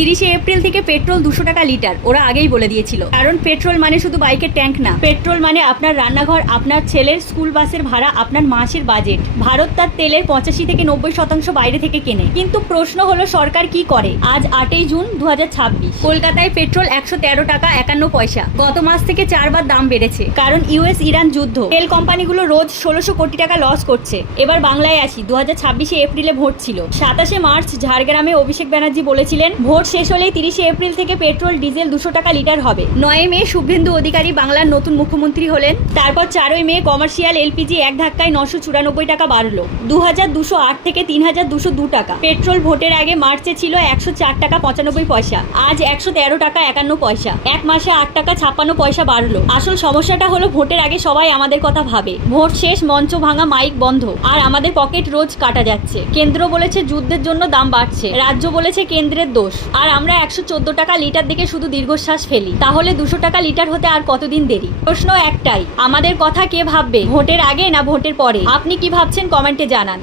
30শে April থেকে petrol 200 টাকা litre. ওরা আগেই বলে দিয়েছিল, কারণ পেট্রোল মানে শুধু বাইকের ট্যাঙ্ক না, পেট্রোল মানে আপনার রান্নাঘর, আপনার ছেলের স্কুল বাসের ভাড়া, আপনার মাসের বাজেট। ভারত তার তেলের 85 থেকে 90% বাইরে থেকে কেনে। কিন্তু প্রশ্ন হলো সরকার কি করে? আজ 8ই জুন 2026, কলকাতায় পেট্রোল 113 টাকা 51 পয়সা। গত মাস থেকে 4 বার দাম বেড়েছে, কারণ ইউএস ইরান যুদ্ধ। তেল কোম্পানিগুলো রোজ 1600 কোটি টাকা লস করছে। এবার বাংলায় আসি। 2026 এপ্রিলে ভোট ছিল। 27শে মার্চ ঝাড়গ্রামে অভিষেক ব্যানার্জি বলেছিলেন ভোট শেষ হলেই 30শে এপ্রিল থেকে পেট্রোল ডিজেল 200 টাকা লিটার হবে। 9 মে শুভেন্দু অধিকারী বাংলার নতুন মুখ্যমন্ত্রী হলেন। তারপর 4 মে কমার্শিয়াল এলপিজি এক ধাক্কায় 994 টাকা বাড়লো, 2208 থেকে 3202 টাকা। পেট্রোল ভোটের আগে মার্চে ছিল 104 টাকা 95 পয়সা, আজ 113 টাকা 51 পয়সা। এক মাসে 8 টাকা 56 পয়সা বাড়লো। আসল সমস্যাটা হলো ভোটের আগে সবাই আমাদের কথা ভাবে, ভোট শেষ মঞ্চ ভাঙা, মাইক বন্ধ, আর আমাদের পকেট রোজ কাটা যাচ্ছে। কেন্দ্র বলেছে যুদ্ধের জন্য দাম বাড়ছে, রাজ্য বলেছে কেন্দ্রের দোষ, আর আমরা 114 টাকা লিটার দিকে শুধু দীর্ঘশ্বাস ফেলি। তাহলে 200 টাকা লিটার হতে আর কতদিন দেরি? প্রশ্ন একটাই, আমাদের কথা কে ভাববে, ভোটের আগে না ভোটের পরে? আপনি কি ভাবছেন কমেন্টে জানান।